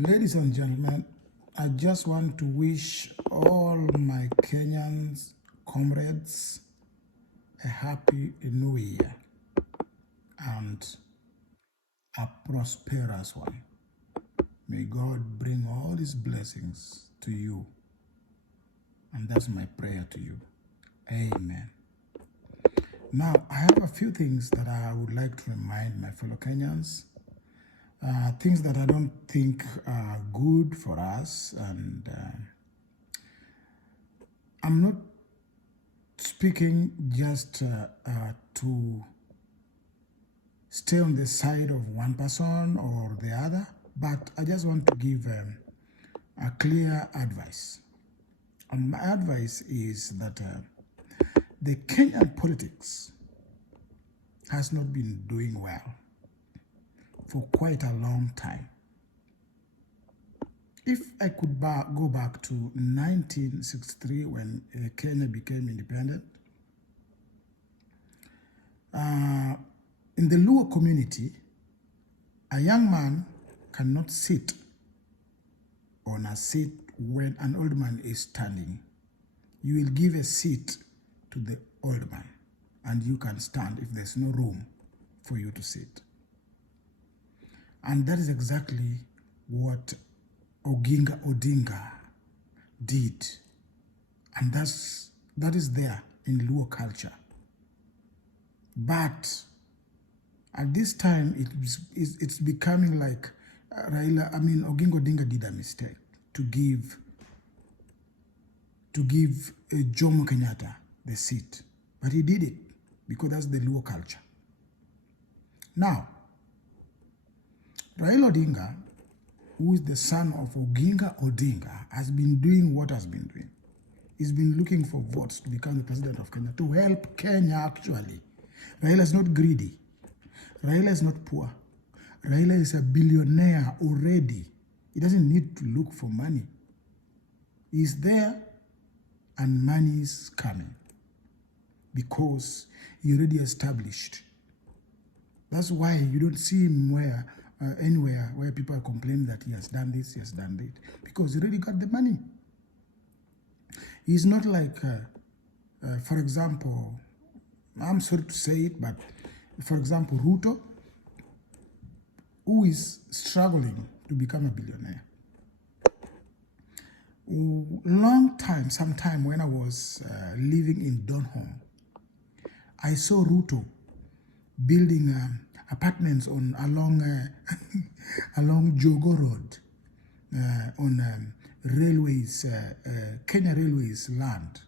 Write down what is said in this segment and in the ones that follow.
Ladies and gentlemen, I just want to wish all my Kenyans comrades a happy new year and a prosperous one. May God bring all his blessings to you. And that's my prayer to you. Amen. Now, I have a few things that I would like to remind my fellow Kenyans. Things that I don't think are good for us, and I'm not speaking just to stay on the side of one person or the other, but I just want to give a clear advice. And my advice is that the Kenyan politics has not been doing well for quite a long time. If I could go back to 1963 when Kenya became independent, in the Luo community, a young man cannot sit on a seat when an old man is standing. You will give a seat to the old man and you can stand if there's no room for you to sit. And that is exactly what Oginga Odinga did. And that is there in Luo culture. But at this time, it's becoming like Oginga Odinga did a mistake to give Jomo Kenyatta the seat. But he did it because that's the Luo culture. Now, Raila Odinga, who is the son of Oginga Odinga, has been doing what has been doing. He's been looking for votes to become the president of Kenya, to help Kenya actually. Raila is not greedy. Raila is not poor. Raila is a billionaire already. He doesn't need to look for money. He's there and money is coming because he already established. That's why you don't see him anywhere where people are complaining that he has done this, he has done that, because he already got the money. He's not like, for example, I'm sorry to say it, but for example, Ruto, who is struggling to become a billionaire. Sometime when I was living in Donholm, I saw Ruto building apartments along Jogo Road on railways, Kenya Railways land,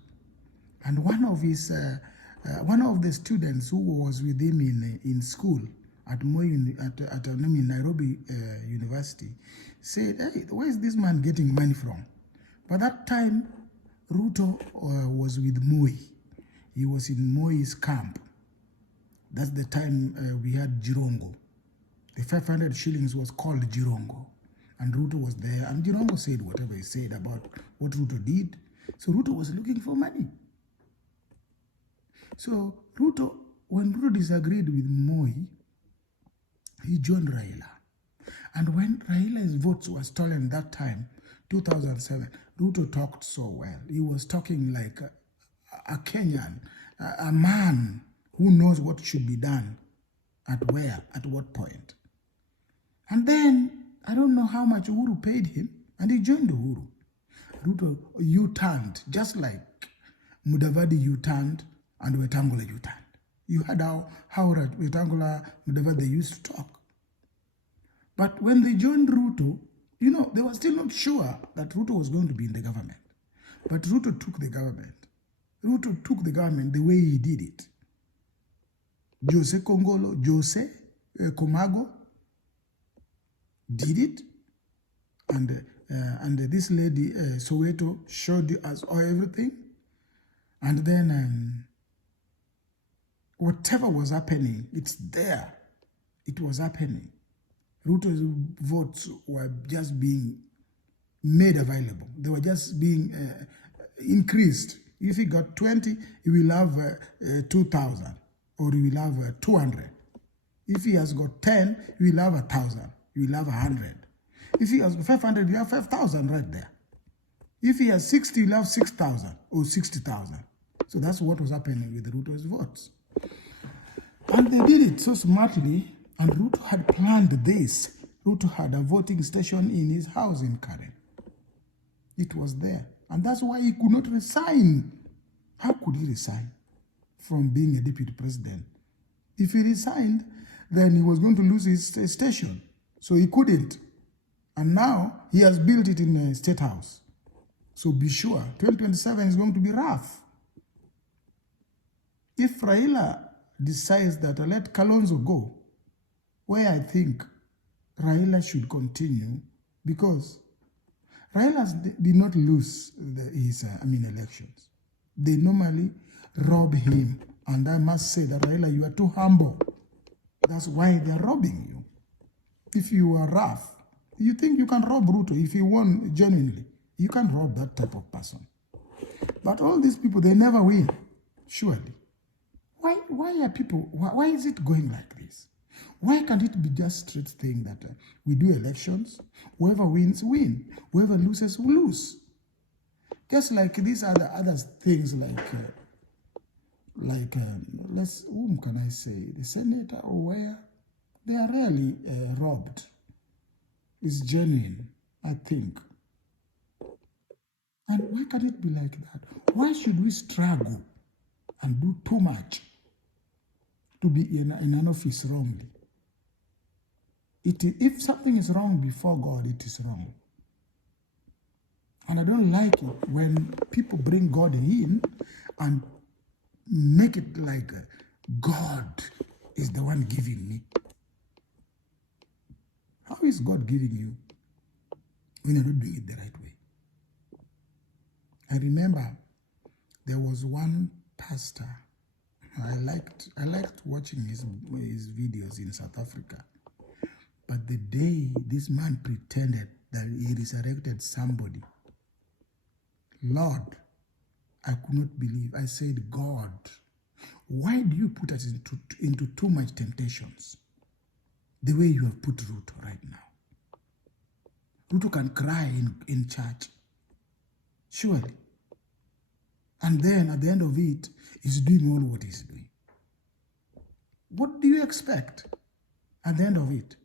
and one of the students who was with him in school at Nairobi University said, "Hey, where is this man getting money from?" By that time, Ruto was with Moi. He was in Moi's camp. That's the time we had Jirongo. The 500 shillings was called Jirongo. And Ruto was there. And Jirongo said whatever he said about what Ruto did. So Ruto was looking for money. So when Ruto disagreed with Moi, he joined Raila. And when Raila's votes were stolen that time, 2007, Ruto talked so well. He was talking like a Kenyan, a man who knows what should be done, at what point. And then, I don't know how much Uhuru paid him, and he joined Uhuru. Ruto U-turned, just like Mudavadi U-turned and Wetangula U-turned. You heard how Wetangula, Mudavadi, they used to talk. But when they joined Ruto, they were still not sure that Ruto was going to be in the government. But Ruto took the government. Ruto took the government the way he did it. Jose Komago did it, and this lady Soweto showed us everything, and then whatever was happening, it's there. It was happening. Ruto's votes were just being made available. They were just being increased. If he got 20, he will have 2,000, or he will have 200. If he has got 10, he will have 1,000. He will have 100. If he has 500, you have 5,000 right there. If he has 60, you have 6,000 or 60,000. So that's what was happening with Ruto's votes. And they did it so smartly, and Ruto had planned this. Ruto had a voting station in his house in Karen. It was there. And that's why he could not resign. How could he resign from being a deputy president? If he resigned, then he was going to lose his station. So he couldn't. And now he has built it in a state house. So be sure, 2027 is going to be rough. If Raila decides that let Kalonzo go, where I think Raila should continue, because Raila did not lose his elections. They normally rob him. And I must say that, Raila, you are too humble. That's why they're robbing you. If you are rough, you think you can rob Ruto. If you won genuinely, you can rob that type of person. But all these people, they never win, surely. Why are people, why is it going like this? Why can't it be just straight thing that we do elections, whoever wins, win, whoever loses, will lose? Just like these other things whom can I say, the senator or where, they are rarely robbed. It's genuine, I think. And why can't it be like that? Why should we struggle and do too much to be in an office wrongly? If something is wrong before God, it is wrong. And I don't like it when people bring God in and make it like God is the one giving me. How is God giving you when you're not doing it the right way? I remember there was one pastor. I liked watching his videos in South Africa. But the day this man pretended that he resurrected somebody, Lord, I could not believe. I said, God, why do you put us into too much temptations? The way you have put Ruto right now. Ruto can cry in church, surely. And then at the end of it, he's doing all what he's doing. What do you expect at the end of it?